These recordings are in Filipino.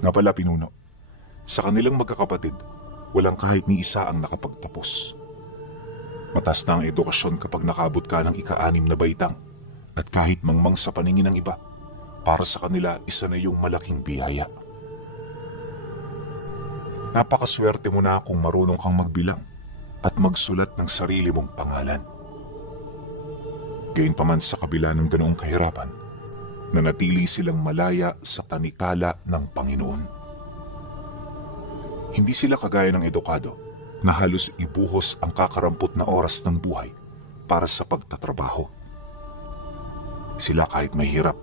Nga pala Pinuno, sa kanilang magkakapatid, walang kahit ni isa ang nakapagtapos. Matas na ang edukasyon kapag nakabot ka ng ika-6 na baitang at kahit mangmang sa paningin ng iba, para sa kanila isa na yung malaking biyaya. Napakaswerte mo na kung marunong kang magbilang at magsulat ng sarili mong pangalan. Gayunpaman sa kabila ng ganoong kahirapan, nanatili silang malaya sa tanikala ng Panginoon. Hindi sila kagaya ng edukado na halos ibuhos ang kakarampot na oras ng buhay para sa pagtatrabaho. Sila kahit mahirap,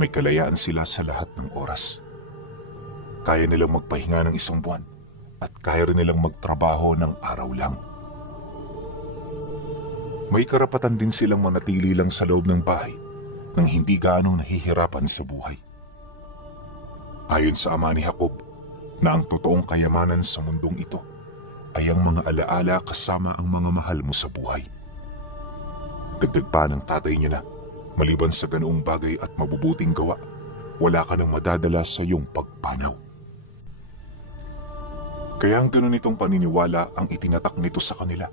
may kalayaan sila sa lahat ng oras. Kaya nilang magpahinga ng 1 buwan at kaya rin nilang magtrabaho ng araw lang. May karapatan din silang manatili lang sa loob ng bahay nang hindi gaano nahihirapan sa buhay. Ayon sa ama ni Jacob, na ang totoong kayamanan sa mundong ito ay ang mga alaala kasama ang mga mahal mo sa buhay. Dagdag pa ng tatay niya na, maliban sa ganoong bagay at mabubuting gawa, wala ka nang madadala sa iyong pagpanaw. Kaya ang ganun itong paniniwala ang itinatak nito sa kanila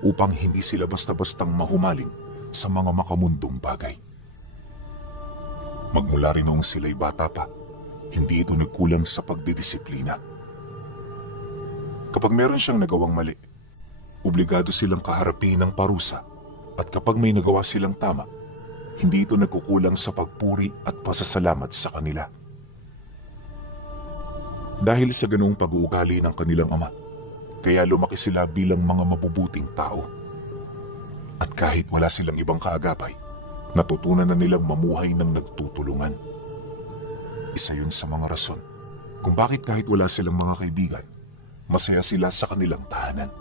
upang hindi sila basta-bastang mahumaling sa mga makamundong bagay. Magmula rin noong sila'y bata pa, hindi ito nagkulang sa pagdidisiplina. Kapag meron siyang nagawang mali, obligado silang kaharapin ng parusa at kapag may nagawa silang tama, hindi ito nagkukulang sa pagpuri at pasasalamat sa kanila. Dahil sa ganoong pag-uugali ng kanilang ama, kaya lumaki sila bilang mga mabubuting tao. At kahit wala silang ibang kaagapay, natutunan na nilang mamuhay ng nagtutulungan. Isa yun sa mga rason kung bakit kahit wala silang mga kaibigan, masaya sila sa kanilang tahanan.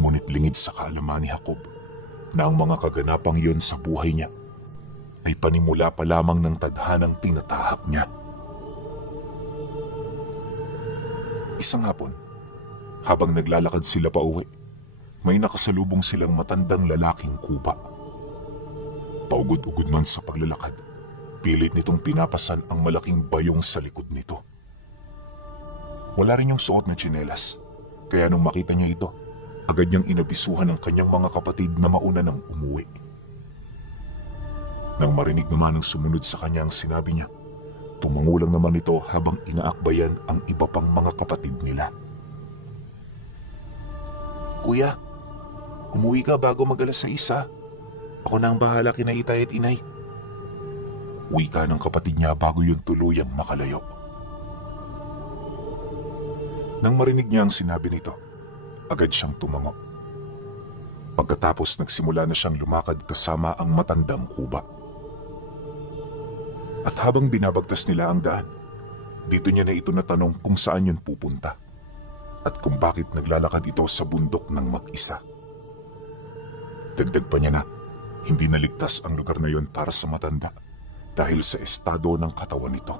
Ngunit lingid sa kaalaman ni Jacob na ang mga kaganapang yon sa buhay niya ay panimula pa lamang ng tadhanang tinatahak niya. Isang hapon, habang naglalakad sila pa uwi, may nakasalubong silang matandang lalaking kuba. Paugod-ugod man sa paglalakad, pilit nitong pinapasan ang malaking bayong sa likod nito. Wala rin yung suot ng tsinelas, kaya nung makita niya ito, agad niyang inabisuhan ng kanyang mga kapatid na mauna nang umuwi. Nang marinig naman ang sumunod sa kanya ang sinabi niya, tumango lang naman ito habang inaakbayan ang iba pang mga kapatid nila. Kuya, umuwi ka bago mag-6:00. Ako na ang bahala kina itay at inay. Wika ng kapatid niya bago yun tuluyang makalayo. Nang marinig niya ang sinabi nito, agad siyang tumango. Pagkatapos nagsimula na siyang lumakad kasama ang matandang kuba. At habang binabagtas nila ang daan, dito niya na ito natanong kung saan yun pupunta at kung bakit naglalakad ito sa bundok ng mag-isa. Dagdag pa niya na hindi naligtas ang lugar na yun para sa matanda dahil sa estado ng katawan nito.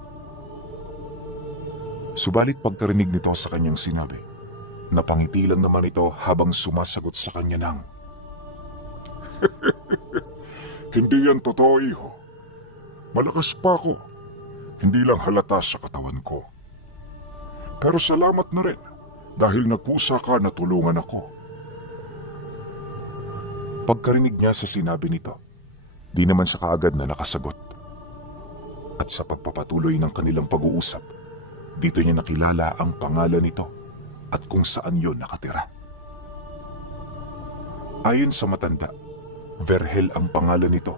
Subalit pagkarinig nito sa kanyang sinabi, napangiti lang naman ito habang sumasagot sa kanya ng, Hindi yan totoo, iho. Malakas pa ako. Hindi lang halata sa katawan ko. Pero salamat na rin dahil nagkusa ka na tulungan ako. Pagkarinig niya sa sinabi nito, di naman siya kaagad na nakasagot. At sa pagpapatuloy ng kanilang pag-uusap, dito niya nakilala ang pangalan nito at kung saan yon nakatira. Ayon sa matanda, Vergel ang pangalan nito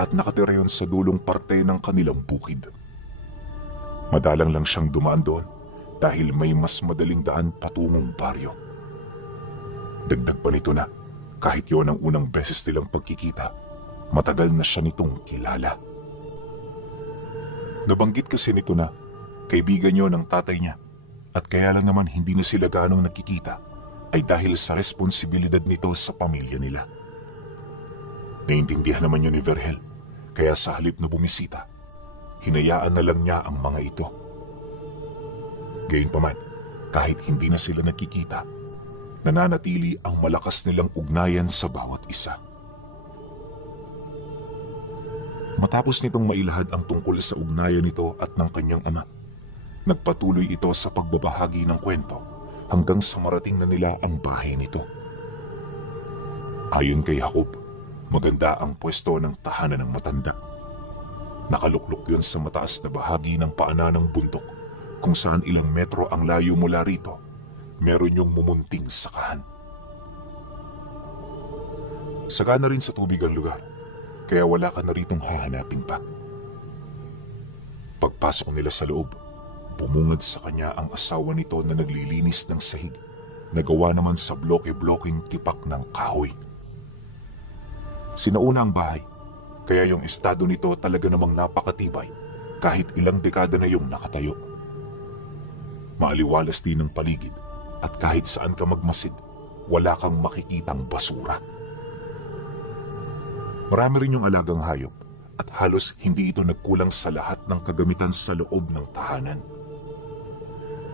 at nakatira yon sa dulong parte ng kanilang bukid. Madalang lang siyang dumaan doon dahil may mas madaling daan patungong baryo. Dagdag pa nito na kahit yon ang unang beses nilang pagkikita, matagal na siya nitong kilala. Nabanggit kasi nito na kaibigan niyo ng tatay niya at kaya lang naman hindi na sila gaanong nakikita ay dahil sa responsibilidad nito sa pamilya nila. Naintindihan naman yun ni Vergel, kaya sa halip na bumisita, hinayaan na lang niya ang mga ito. Gayunpaman, kahit hindi na sila nakikita, nananatili ang malakas nilang ugnayan sa bawat isa. Matapos nitong mailahad ang tungkol sa ugnayan nito at ng kanyang ama, Nagpatuloy ito sa pagbabahagi ng kwento hanggang sa marating na nila ang bahay nito. Ayon kay Jacob, maganda ang pwesto ng tahanan ng matanda. Nakaluklok yun sa mataas na bahagi ng paanan ng bundok kung saan ilang metro ang layo mula rito, meron yung mumunting sakahan. Sagana rin sa tubig ang lugar, kaya wala ka na ritong hahanapin pa. Pagpasok nila sa loob, bumungad sa kanya ang asawa nito na naglilinis ng sahig, nagawa naman sa bloke-blokeng tipak ng kahoy. Sinauna ang bahay, kaya yung estado nito talaga namang napakatibay kahit ilang dekada na yung nakatayo. Maaliwalas din ang paligid at kahit saan ka magmasid, wala kang makikitang basura. Marami rin yung alagang hayop at halos hindi ito nagkulang sa lahat ng kagamitan sa loob ng tahanan.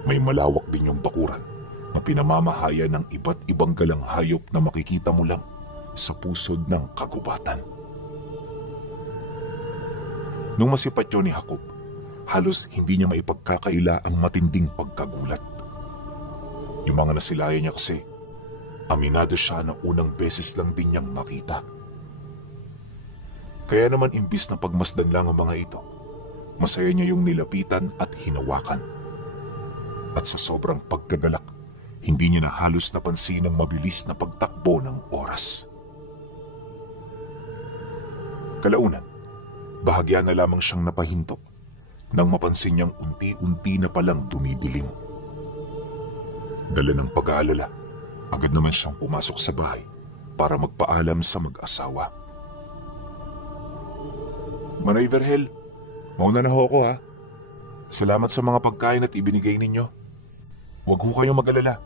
May malawak din yung bakuran na pinamamahaya ng iba't ibang galang hayop na makikita mo lang sa pusod ng kagubatan. Nung masipat yun ni Jacob, halos hindi niya maipagkakaila ang matinding pagkagulat. Yung mga nasilayan niya kasi, aminado siya na unang beses lang din niyang makita. Kaya naman imbis na pagmasdan lang ang mga ito, masaya niya yung nilapitan at hinawakan. At sa sobrang pagkagalak, hindi niya na halos napansin ang mabilis na pagtakbo ng oras. Kalaunan, bahagya na lamang siyang napahinto nang mapansin niyang unti-unti na palang dumidilim. Dala ng pag-aalala, agad naman siyang pumasok sa bahay para magpaalam sa mag-asawa. Manoy Vergel, mauna na ho ako ha. Salamat sa mga pagkain at ibinigay ninyo. Huwag ho kayong mag-alala.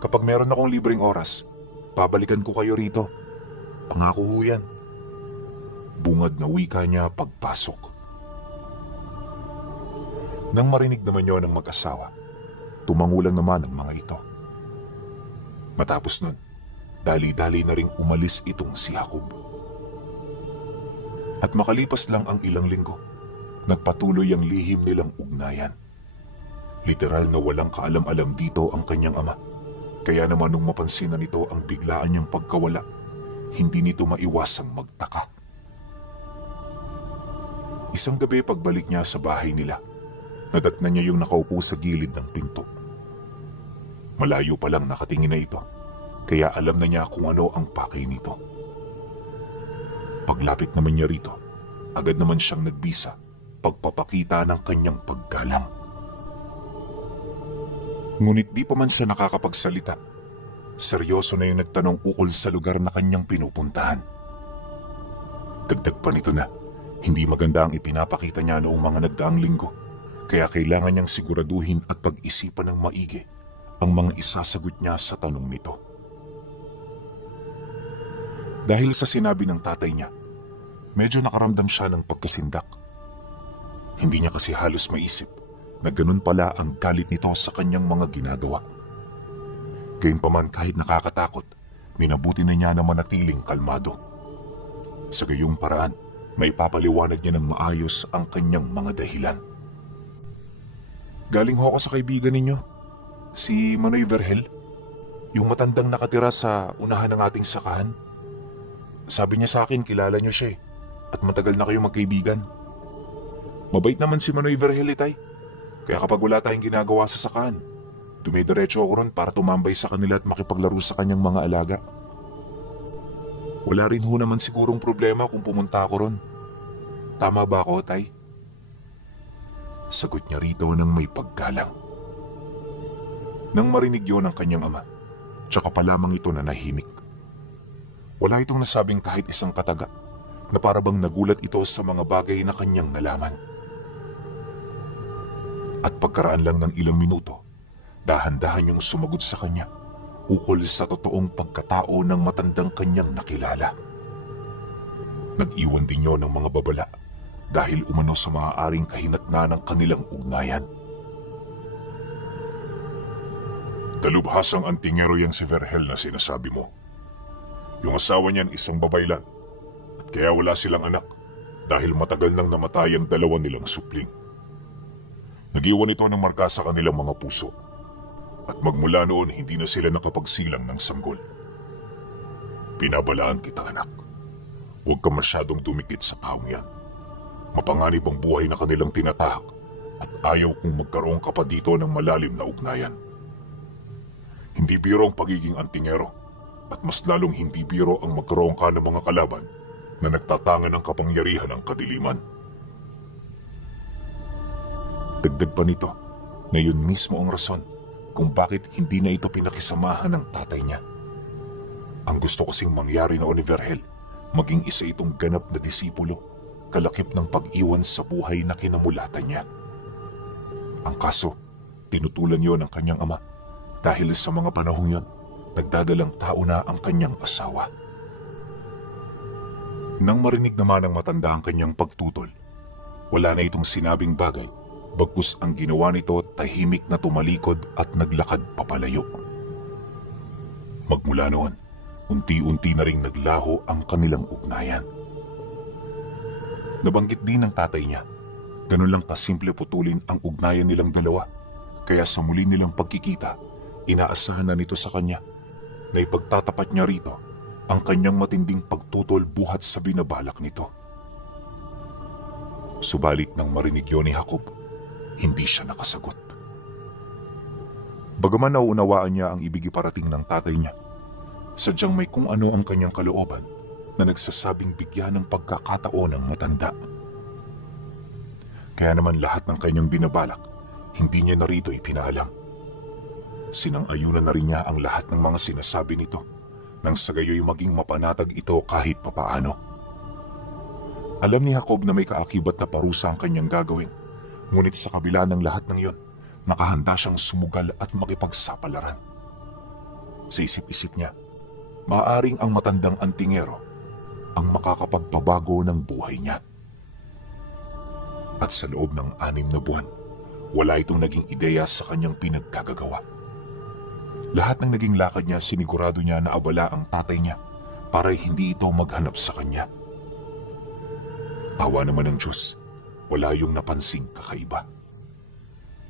Kapag meron akong libreng oras, babalikan ko kayo rito. Pangako ho yan. Bungad na wika niya pagpasok. Nang marinig naman yun ng mag-asawa, tumangulang naman ang mga ito. Matapos nun, dali-dali na ring umalis itong si Jacob. At makalipas lang ang ilang linggo, nagpatuloy ang lihim nilang ugnayan. Literal na walang kaalam-alam dito ang kanyang ama. Kaya naman nung mapansin na nito ang biglaan niyang pagkawala, hindi nito maiwasang magtaka. Isang gabi pagbalik niya sa bahay nila, nadatnan niya yung nakaupo sa gilid ng pinto. Malayo pa lang nakatingin na ito, kaya alam na niya kung ano ang pakay nito. Paglapit naman niya rito, agad naman siyang nagbisa, pagpapakita ng kanyang paggalang. Ngunit di pa man siya nakakapagsalita. Seryoso na yung nagtanong ukol sa lugar na kanyang pinupuntahan. Dagdag pa nito na, hindi maganda ang ipinapakita niya noong mga nagdaang linggo, kaya kailangan niyang siguraduhin at pag-isipan ng maigi ang mga isasagot niya sa tanong nito. Dahil sa sinabi ng tatay niya, medyo nakaramdam siya ng pagkasindak. Hindi niya kasi halos maisip na ganun pala ang galit nito sa kanyang mga ginagawa. Gayunpaman kahit nakakatakot, minabuti na niya na manatiling kalmado. Sa gayong paraan, may papaliwanag niya ng maayos ang kanyang mga dahilan. Galing ho ako sa kaibigan ninyo, si Manoy Vergel, yung matandang nakatira sa unahan ng ating sakahan. Sabi niya sa akin kilala niyo siya at matagal na kayo magkaibigan. Mabait naman si Manoy Vergel, itay. Kaya kapag wala tayong ginagawa sa sakahan, dumidiretso ako ron para tumambay sa kanila at makipaglaro sa kanyang mga alaga. Wala rin ho naman sigurong problema kung pumunta ako ron. Tama ba ako, tay? Sagot niya rito ng may paggalang. Nang marinig yun ng kanyang ama, tsaka pa lamang ito na nahimik. Wala itong nasabing kahit isang kataga na parabang nagulat ito sa mga bagay na kanyang nalaman. At pagkaraan lang ng ilang minuto, dahan-dahan niyang sumagot sa kanya ukol sa totoong pagkatao ng matandang kanyang nakilala. Nag-iwan din niyo ng mga babala dahil umano sa maaaring kahinatnan ng kanilang ugnayan. Dalubhasang antingero yan si Vergel na sinasabi mo. Yung asawa niyan isang babae lang at kaya wala silang anak dahil matagal nang namatay ang dalawa nilang supling. Nag-iwan ito ng marka sa kanilang mga puso. At magmula noon hindi na sila nakapagsilang ng sanggol. Pinabalaan kita, anak. Huwag ka masyadong dumikit sa taong yan. Mapanganib ang buhay na kanilang tinatahak at ayaw kong magkaroon ka pa dito ng malalim na ugnayan. Hindi biro ang pagiging antingero at mas lalong hindi biro ang magkaroon ka ng mga kalaban na nagtatangan ng kapangyarihan ng kadiliman. Dagdag pa nito na yun mismo ang rason kung bakit hindi na ito pinakisamahan ng tatay niya. Ang gusto kasing mangyari na Oliverhel, maging isa itong ganap na disipulo, kalakip ng pag-iwan sa buhay na kinamulatan niya. Ang kaso, tinutulan yon ng kanyang ama dahil sa mga panahong yon, nagdadalang tao na ang kanyang asawa. Nang marinig naman ng matanda ang kanyang pagtutol, wala na itong sinabing bagay, bagkus ang ginawa nito tahimik na tumalikod at naglakad papalayo. Magmula noon, unti-unti na ring naglaho ang kanilang ugnayan. Nabanggit din ng tatay niya, ganun lang kasimple putulin ang ugnayan nilang dalawa, kaya sa muli nilang pagkikita, inaasahan na nito sa kanya na ipagtatapat niya rito ang kanyang matinding pagtutol buhat sa binabalak nito. Subalit nang marinig yun ni Jacob, hindi siya nakasagot. Bagaman nauunawaan niya ang ibig iparating ng tatay niya, sadyang may kung ano ang kanyang kalooban na nagsasabing bigyan ng pagkakataon ng matanda. Kaya naman lahat ng kanyang binabalak, hindi niya na rito ipinaalam. Sinang-ayunan na rin niya ang lahat ng mga sinasabi nito, nang sa gayoy maging mapanatag ito kahit papaano. Alam ni Jacob na may kaakibat na parusa ang kanyang gagawin, ngunit sa kabila ng lahat ng iyon, nakahanda siyang sumugal at makipagsapalaran. Sa isip-isip niya, maaaring ang matandang antingero ang makakapagpabago ng buhay niya. At sa loob ng 6 na buwan, wala itong naging ideya sa kanyang pinagkagagawa. Lahat ng naging lakad niya, sinigurado niya na abala ang tatay niya para hindi ito maghanap sa kanya. Awa naman ng Diyos, wala yung napansing kakaiba.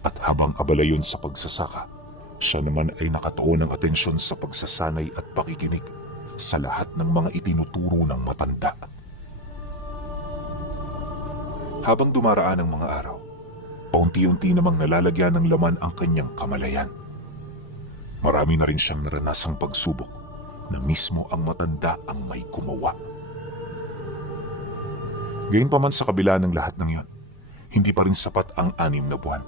At habang abala yun sa pagsasaka, siya naman ay nakatuon ng atensyon sa pagsasanay at pakikinig sa lahat ng mga itinuturo ng matanda. Habang dumaraan ang mga araw, paunti-unti namang nalalagyan ng laman ang kanyang kamalayan. Marami na rin siyang naranasang pagsubok na mismo ang matanda ang may gumawa. Gayunpaman sa kabila ng lahat ng iyon, hindi pa rin sapat ang 6 na buwan.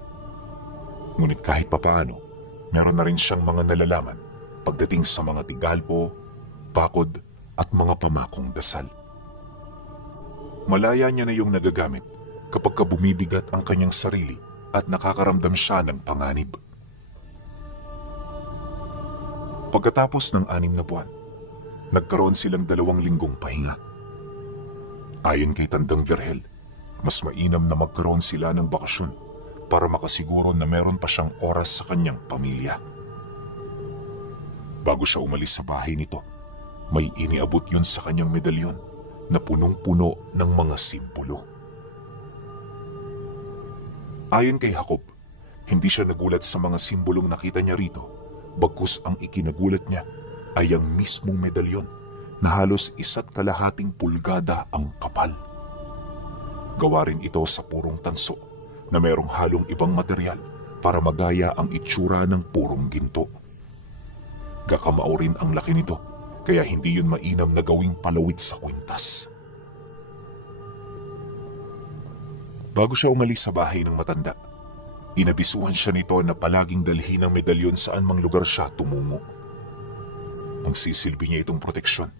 Ngunit kahit papaano, meron na rin siyang mga nalalaman pagdating sa mga tigalpo, bakod at mga pamakong dasal. Malaya niya na yung nagagamit kapag bumibigat ang kanyang sarili at nakakaramdam siya ng panganib. Pagkatapos ng 6 na buwan, nagkaroon silang 2 linggong pahinga. Ayon kay Tandang Verhel, mas mainam na magkaroon sila ng bakasyon para makasiguro na meron pa siyang oras sa kanyang pamilya. Bago siya umalis sa bahay nito, may iniabot yun sa kanyang medalyon na punong-puno ng mga simbolo. Ayon kay Jacob, hindi siya nagulat sa mga simbolong nakita niya rito, bagkus ang ikinagulat niya ay ang mismong medalyon na halos 1.5 pulgada ang kapal. Gawa rin ito sa purong tanso na merong halong ibang material para magaya ang itsura ng purong ginto. Gakamao rin ang laki nito, kaya hindi yun mainam na gawing palawit sa kwintas. Bago siya umalis sa bahay ng matanda, inabisuhan siya nito na palaging dalhin ang medalyon saan mang lugar siya tumungo. Magsisilbi niya itong proteksyon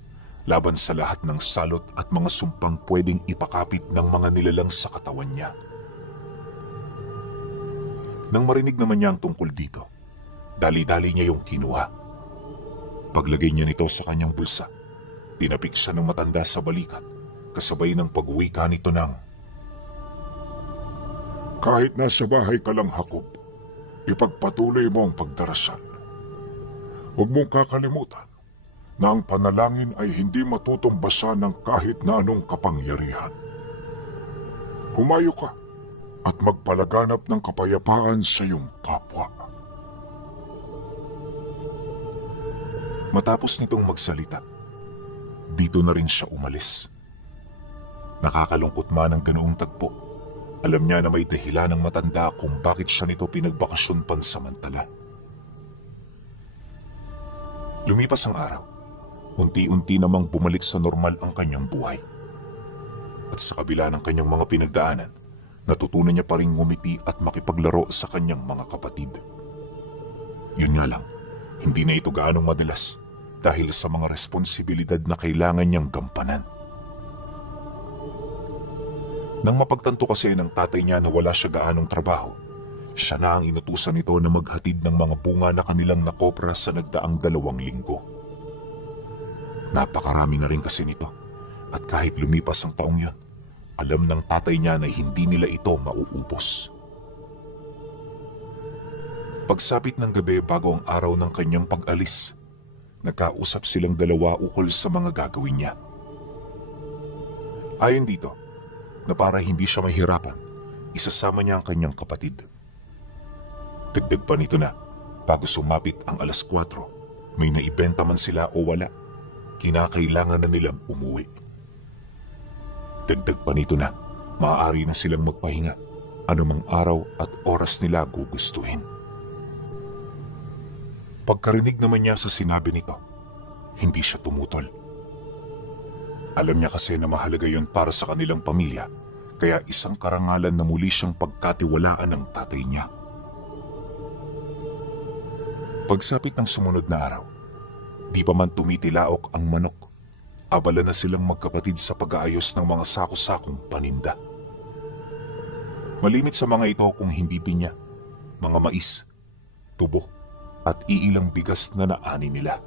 laban sa lahat ng salot at mga sumpang pwedeng ipakapit ng mga nilalang sa katawan niya. Nang marinig naman niya ang tungkol dito, dali-dali niya yung kinuha. Paglagay niya nito sa kanyang bulsa, tinapik siya ng matanda sa balikat, kasabay ng pag-uwika nito ng, "Kahit nasa bahay ka lang, Jacob, ipagpatuloy mo ang pagdarasal. Huwag mong kakalimutan na ang panalangin ay hindi matutumbasan ng kahit na anong kapangyarihan. Humayo ka at magpalaganap ng kapayapaan sa iyong kapwa. Matapos nitong magsalita, dito na rin siya umalis. Nakakalungkot man ang ganoong tagpo. Alam niya na may dahilan ng matanda kung bakit siya nito pinagbakasyon pansamantala. Lumipas ang araw. Unti-unti namang bumalik sa normal ang kanyang buhay. At sa kabila ng kanyang mga pinagdaanan, natutunan niya pa rin ngumiti at makipaglaro sa kanyang mga kapatid. Yun nga lang, hindi na ito gaanong madalas dahil sa mga responsibilidad na kailangan niyang gampanan. Nang mapagtanto kasi ng tatay niya na wala siya gaanong trabaho, siya na ang inutusan nito na maghatid ng mga bunga na kanilang nakopra sa nagdaang 2 linggo. Napakarami na rin kasi nito at kahit lumipas ang taong yun, alam ng tatay niya na hindi nila ito mauubos. Pagsapit ng gabi bago ang araw ng kanyang pag-alis, nagkausap silang dalawa ukol sa mga gagawin niya. Ayon dito, na para hindi siya mahirapan, isasama niya ang kanyang kapatid. Dagdag pa nito na, bago sumapit ang 4:00, may naibenta man sila o wala, kinakailangan na nilang umuwi. Dagdag pa nito na, maaari na silang magpahinga, anumang araw at oras nila gugustuhin. Pagkarinig naman niya sa sinabi nito, hindi siya tumutol. Alam niya kasi na mahalaga yon para sa kanilang pamilya, kaya isang karangalan na muli siyang pagkatiwalaan ng tatay niya. Pagsapit ng sumunod na araw, di pa man tumitilaok ang manok, abala na silang magkapatid sa pag-aayos ng mga sako-sakong paninda. Malimit sa mga ito kung hindi pinya, mga mais, tubo, at iilang bigas na naani nila.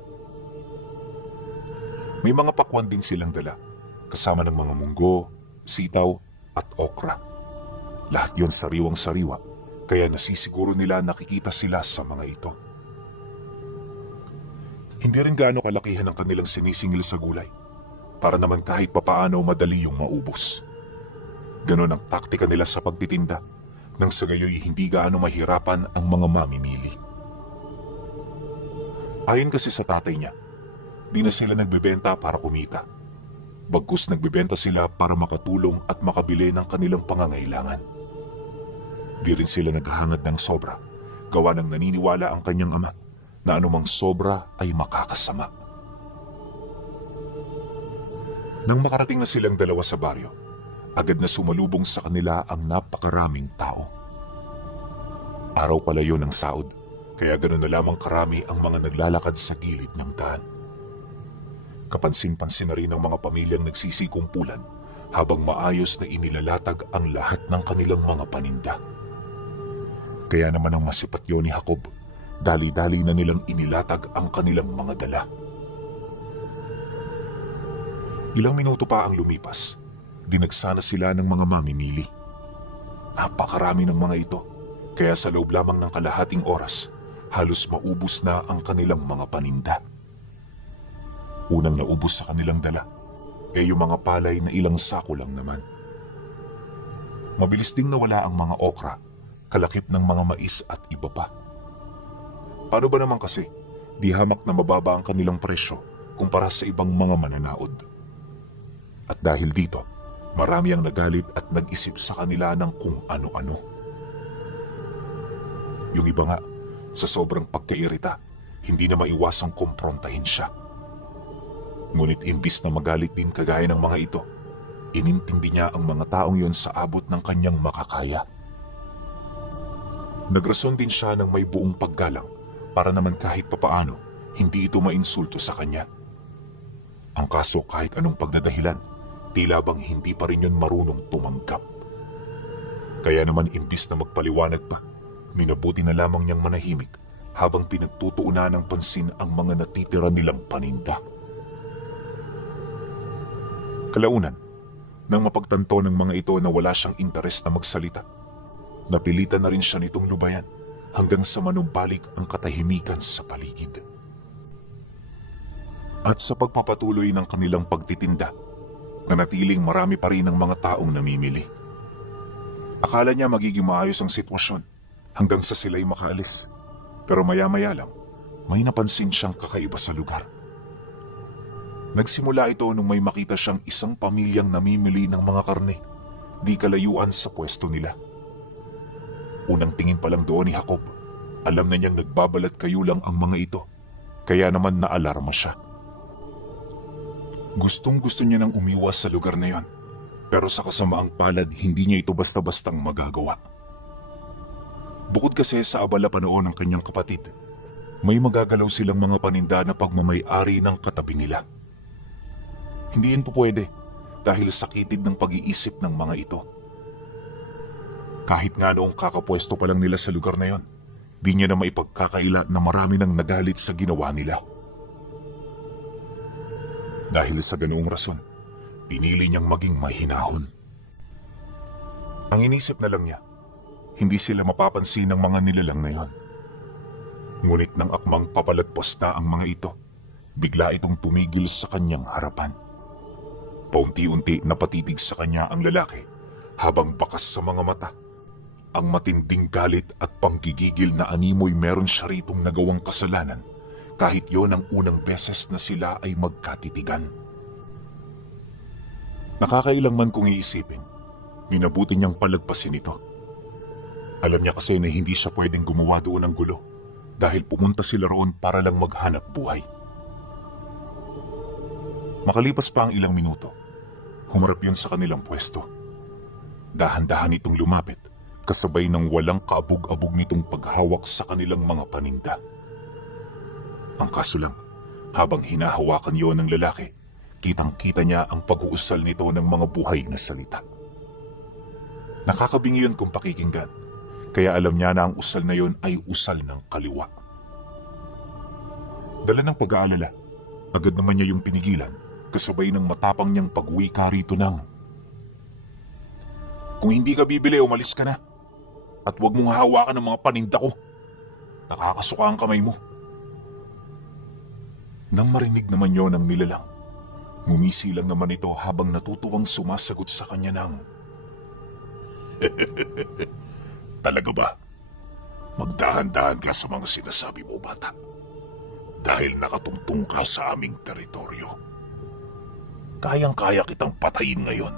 May mga pakwan din silang dala, kasama ng mga munggo, sitaw at okra. Lahat yon sariwang-sariwa, kaya nasisiguro nila nakikita sila sa mga ito. Hindi rin gaano kalakihan ang kanilang sinisingil sa gulay, para naman kahit papaano madali yung maubos. Ganon ang taktika nila sa pagtitinda, nang sa gayoy hindi gaano mahirapan ang mga mamimili. Ayon kasi sa tatay niya, di na sila nagbebenta para kumita. Bagkus nagbebenta sila para makatulong at makabili ng kanilang pangangailangan. Di rin sila naghahangad ng sobra, gawa ng naniniwala ang kanyang ama na anumang sobra ay makakasama. Nang makarating na silang dalawa sa baryo, agad na sumalubong sa kanila ang napakaraming tao. Araw pala yun ng saod, kaya ganoon na lamang karami ang mga naglalakad sa gilid ng daan. Kapansin-pansin na rin ang mga pamilyang nagsisikumpulan habang maayos na inilalatag ang lahat ng kanilang mga paninda. Kaya naman ang masipat yun ni Jacob, dali-dali na nilang inilatag ang kanilang mga dala. Ilang minuto pa ang lumipas, dinagsana sila ng mga mamimili. Napakarami ng mga ito, kaya sa loob lamang ng kalahating oras, halos maubos na ang kanilang mga paninda. Unang naubos sa kanilang dala, yung mga palay na ilang sako lang naman. Mabilis ding nawala ang mga okra, kalakip ng mga mais at iba pa. Paano ba naman kasi, di hamak na mababa ang kanilang presyo kumpara sa ibang mga mananaod. At dahil dito, marami ang nagalit at nag-isip sa kanila ng kung ano-ano. Yung iba nga, sa sobrang pagkairita, hindi na maiwasang kumprontahin siya. Ngunit imbis na magalit din kagaya ng mga ito, inintindi niya ang mga taong yon sa abot ng kanyang makakaya. Nagrason din siya ng may buong paggalang para naman kahit papaano hindi ito mainsulto sa kanya. Ang kaso kahit anong pagdadahilan, tila bang hindi pa rin yun marunong tumanggap. Kaya naman imbis na magpaliwanag pa, minabuti na lamang niyang manahimik habang pinagtutuunan ng pansin ang mga natitira nilang paninda. Kalaunan, nang mapagtanto ng mga ito na wala siyang interes na magsalita, napilitan na rin siya nitong lubayan hanggang sa manumbalik ang katahimikan sa paligid. At sa pagpapatuloy ng kanilang pagtitinda, nanatiling marami pa rin ang mga taong namimili. Akala niya magiging maayos ang sitwasyon hanggang sa sila'y makaalis. Pero maya-maya lang, may napansin siyang kakaiba sa lugar. Nagsimula ito nung may makita siyang isang pamilyang namimili ng mga karne, di kalayuan sa pwesto nila. Unang tingin pa lang doon ni Jacob, alam na niyang nagbabalat kayo lang ang mga ito, kaya naman naalarma siya. Gustong-gusto niya nang umiwas sa lugar na yon, pero sa kasamaang palad hindi niya ito basta-bastang magagawa. Bukod kasi sa abala pa noon ng kanyang kapatid, may magagalaw silang mga paninda na pagmamay-ari ng katabi nila. Hindi yun po pwede dahil sakitid ng pag-iisip ng mga ito. Kahit nga noong kakapwesto pa lang nila sa lugar na yon, di niya na maipagkakaila na marami nang nagalit sa ginawa nila. Dahil sa ganoong rason, pinili niyang maging mahinahon. Ang inisip na lang niya, hindi sila mapapansin ng mga nilalang na yon. Ngunit nang akmang papalagpas na ang mga ito, bigla itong tumigil sa kanyang harapan. Paunti-unti napatitig sa kanya ang lalaki habang bakas sa mga mata. Ang matinding galit at panggigigil na animoy meron siya ritong nagawang kasalanan kahit yon ang unang beses na sila ay magkatitigan. Nakakailang man kung iisipin, minabuti niyang palagpasin ito. Alam niya kasi na hindi siya pwedeng gumawa doon ng gulo dahil pumunta sila roon para lang maghanap buhay. Makalipas pa ang ilang minuto, humarap yun sa kanilang pwesto. Dahan-dahan itong lumapit, kasabay ng walang kaabog-abog nitong paghawak sa kanilang mga paninda. Ang kaso lang, habang hinahawakan yon ng lalaki, kitang-kita niya ang pag-uusal nito ng mga buhay na salita. Nakakabingi yun kung pakikinggan, kaya alam niya na ang usal na yon ay usal ng kaliwa. Dala ng pag-aalala, agad naman niya yung pinigilan, kasabay ng matapang niyang pag-wika rito ng, "Kung hindi ka bibili, umalis ka na. At huwag mong hawakan ng mga paninda ko. Nakakasuka ang kamay mo." Nang marinig naman yon ng nilalang, ngumisi lang naman ito habang natutuwang sumasagot sa kanya ng, "Talaga ba? Magdahan-dahan ka sa mga sinasabi mo, bata. Dahil nakatungtong ka sa aming teritoryo. Kayang-kaya kitang patayin ngayon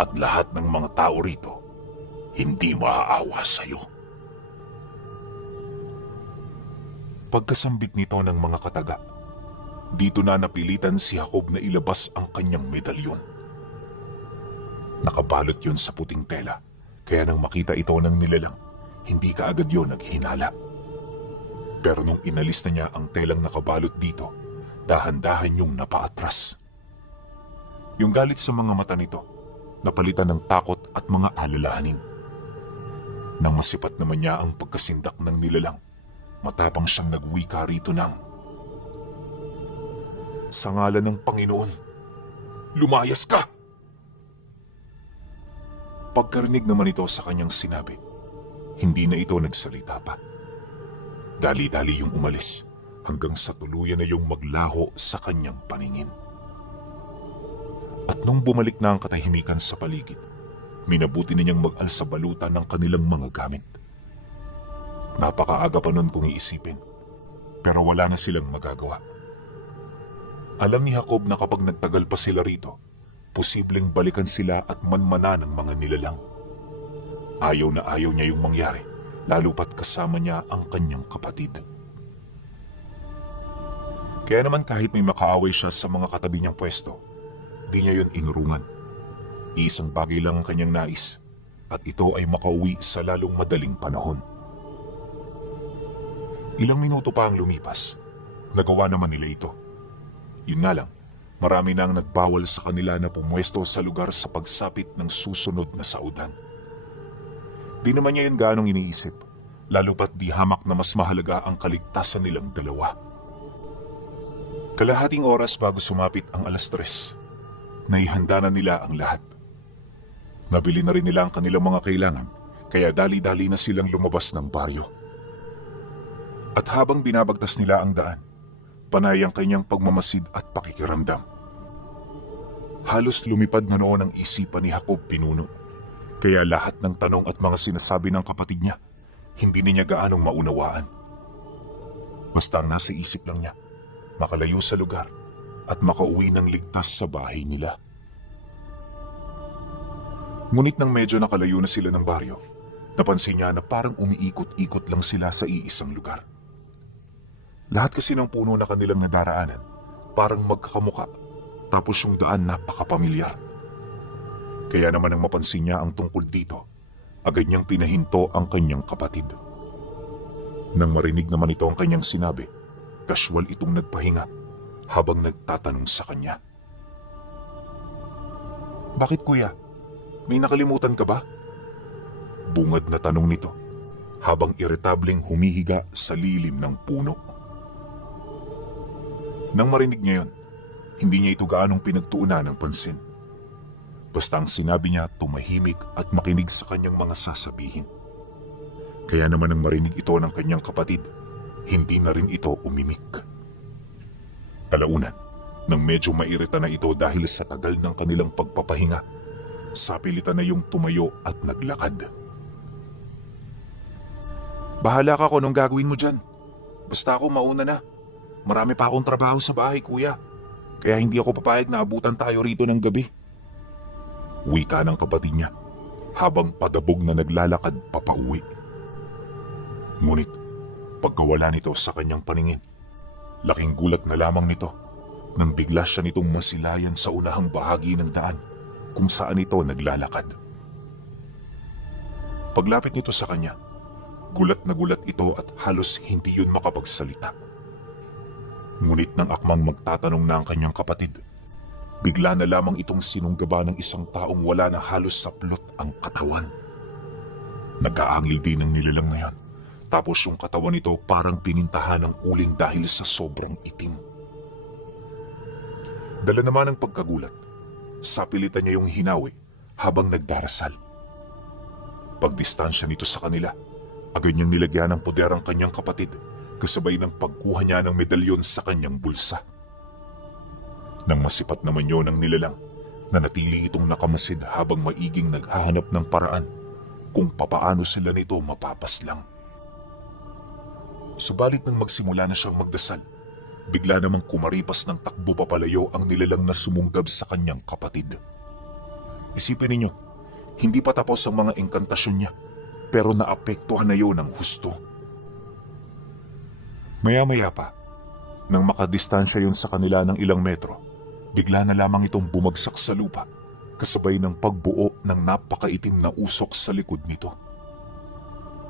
at lahat ng mga tao rito hindi maaawa sa'yo." Pagkasambit nito ng mga kataga, dito na napilitan si Jacob na ilabas ang kanyang medalyon. Nakabalot yun sa puting tela, kaya nang makita ito ng nilalang, hindi kaagad yun naghinala. Pero nung inalis na niya ang telang nakabalot dito, dahan-dahan yung napaatras. Yung galit sa mga mata nito, napalitan ng takot at mga alalahanin. Nang masipat naman niya ang pagkasindak ng nilalang, matapang siyang nagwika rito ng, "Sa ngalan ng Panginoon, lumayas ka!" Pagkarinig naman ito sa kanyang sinabi, hindi na ito nagsalita pa. Dali-dali yung umalis hanggang sa tuluyan na yung maglaho sa kanyang paningin. At nung bumalik na ang katahimikan sa paligid, minabuti na niyang mag-alsa balutan ng kanilang mga gamit. Napakaaga pa nun kung iisipin, pero wala na silang magagawa. Alam ni Jacob na kapag nagtagal pa sila rito, posibleng balikan sila at manmana ng mga nilalang. Ayaw na ayaw niya yung mangyari, lalo pat kasama niya ang kanyang kapatid. Kaya naman kahit may makaaway siya sa mga katabi niyang pwesto, di niya yun inurungan. Isang bagay lang ang kanyang nais, at ito ay makauwi sa lalong madaling panahon. Ilang minuto pa ang lumipas, nagawa naman nila ito. Yun nga lang, marami na ang nagbawal sa kanila na pumwesto sa lugar sa pagsapit ng susunod na saudan. Di naman niya yun gaanong iniisip, lalo pat di hamak na mas mahalaga ang kaligtasan nilang dalawa. Kalahating oras bago sumapit ang 3:00, naihanda na nila ang lahat. Nabili na rin nila ang kanilang mga kailangan, kaya dali-dali na silang lumabas ng baryo. At habang binabagtas nila ang daan, panay ang kanyang pagmamasid at pakikiramdam. Halos lumipad na noon ang isipan ni Jacob Pinuno, Kaya lahat ng tanong at mga sinasabi ng kapatid niya, hindi niya gaanong maunawaan. Basta ang nasa isip lang niya, makalayo sa lugar at makauwi ng ligtas sa bahay nila. Ngunit nang medyo nakalayo na sila ng baryo, napansin niya na parang umiikot-ikot lang sila sa iisang lugar. Lahat kasi ng puno na kanilang nadaraanan, parang magkakamuka, tapos yung daan napakapamilyar. Kaya naman nang mapansin niya ang tungkol dito, agad niyang pinahinto ang kanyang kapatid. Nang marinig naman ito ang kanyang sinabi, casual itong nagpahinga habang nagtatanong sa kanya. "Bakit kuya? May nakalimutan ka ba?" Bungad na tanong nito habang iritableng humihiga sa lilim ng puno. Nang marinig niya yun, hindi niya ito gaanong pinagtuunan ng pansin. Basta ang sinabi niya tumahimik at makinig sa kanyang mga sasabihin. Kaya naman nang marinig ito ng kanyang kapatid, hindi na rin ito umimik. Kalaunan, nang medyo mairita na ito dahil sa tagal ng kanilang pagpapahinga, sapilitan na yung tumayo at naglakad. "Bahala ka kung anong gagawin mo dyan. Basta ako mauna na. Marami pa akong trabaho sa bahay, kuya. Kaya hindi ako papayag na abutan tayo rito ng gabi." Wika ng kapatid niya habang padabog na naglalakad papauwi. Ngunit pagkawala nito sa kanyang paningin, laking gulat na lamang nito nang bigla siya nitong masilayan sa unahang bahagi ng daan kung saan ito naglalakad. Paglapit nito sa kanya, gulat na gulat ito at halos hindi yun makapagsalita. Ngunit nang akmang magtatanong na ang kanyang kapatid, bigla na lamang itong sinunggaba ng isang taong wala na halos saplot ang katawan. Nag-aangil din ang nilalang na yan, tapos yung katawan nito parang pinintahan ng uling dahil sa sobrang itim. Dala naman ng pagkagulat, sapilitan niya yung hinawi habang nagdarasal. Pagdistansya nito sa kanila, agad niyang nilagyan ng poder ang kanyang kapatid kasabay ng pagkuha niya ng medalyon sa kanyang bulsa. Nang masipat naman yun ang nilalang, nanatili itong nakamasid habang maiging naghahanap ng paraan kung papaano sila nito mapapaslang. Subalit nang magsimula na siyang magdasal, bigla namang kumaripas ng takbo papalayo ang nilalang na sumunggab sa kanyang kapatid. Isipin ninyo, hindi pa tapos ang mga engkantasyon niya, pero naapektuhan na yun ng husto. Maya-maya pa, nang makadistansya yun sa kanila ng ilang metro, bigla na lamang itong bumagsak sa lupa, kasabay ng pagbuo ng napakaitim na usok sa likod nito.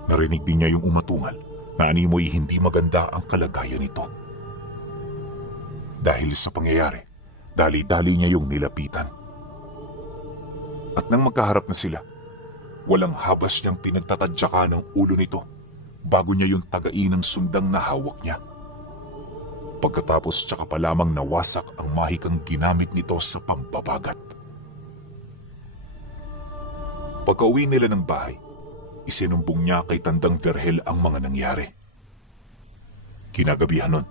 Narinig din niya yung umatungal na animoy hindi maganda ang kalagayan nito. Dahil sa pangyayari, dali-dali niya yung nilapitan. At nang magkaharap na sila, walang habas niyang pinagtatadyakan ng ulo nito bago niya yung tagain ng sundang na hawak niya. Pagkatapos tsaka pa lamang nawasak ang mahikang ginamit nito sa pambabagat. Pagka-uwi nila ng bahay, isinumbong niya kay Tandang Vergel ang mga nangyari. Kinagabihan nun,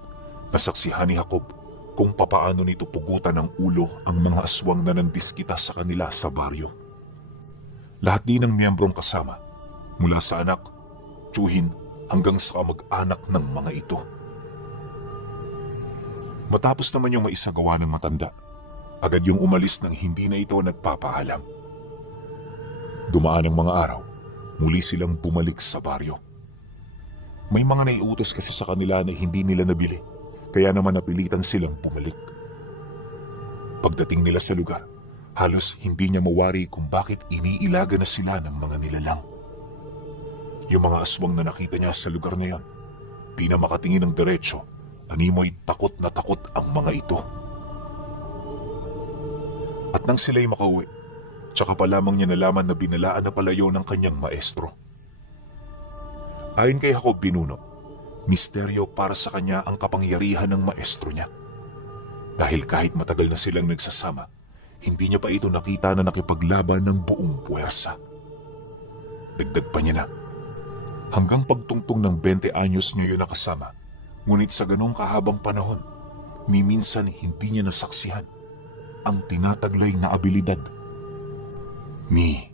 nasaksihan ni Jacob kung papaano nito pugutan ng ulo ang mga aswang na nandiskita sa kanila sa baryo. Lahat din ng miyembrong kasama, mula sa anak, tiyuhin, hanggang sa kamag-anak ng mga ito. Matapos naman yung maisagawa ng matanda, agad yung umalis nang hindi na ito nagpapaalam. Dumaan ang mga araw, muli silang bumalik sa baryo. May mga naiutos kasi sa kanila na hindi nila nabili, kaya naman napilitan silang bumalik. Pagdating nila sa lugar, halos hindi niya mawari kung bakit iniilaga na sila ng mga nilalang. Yung mga aswang na nakita niya sa lugar na yon, di na makatingin ng diretsyo, animoy takot na takot ang mga ito. At nang sila'y makauwi, tsaka pa lamang niya nalaman na binalaan na pala yun ng kanyang maestro. Ayon kay Jacob Binuno, misteryo para sa kanya ang kapangyarihan ng maestro niya. Dahil kahit matagal na silang nagsasama, hindi niya pa ito nakita na nakipaglaban ng buong puwersa. Dagdag pa niya na, hanggang pagtungtong ng 20 anyos niya yun nakasama, ngunit sa ganong kahabang panahon, ni minsan hindi niya nasaksihan ang tinataglay na abilidad ni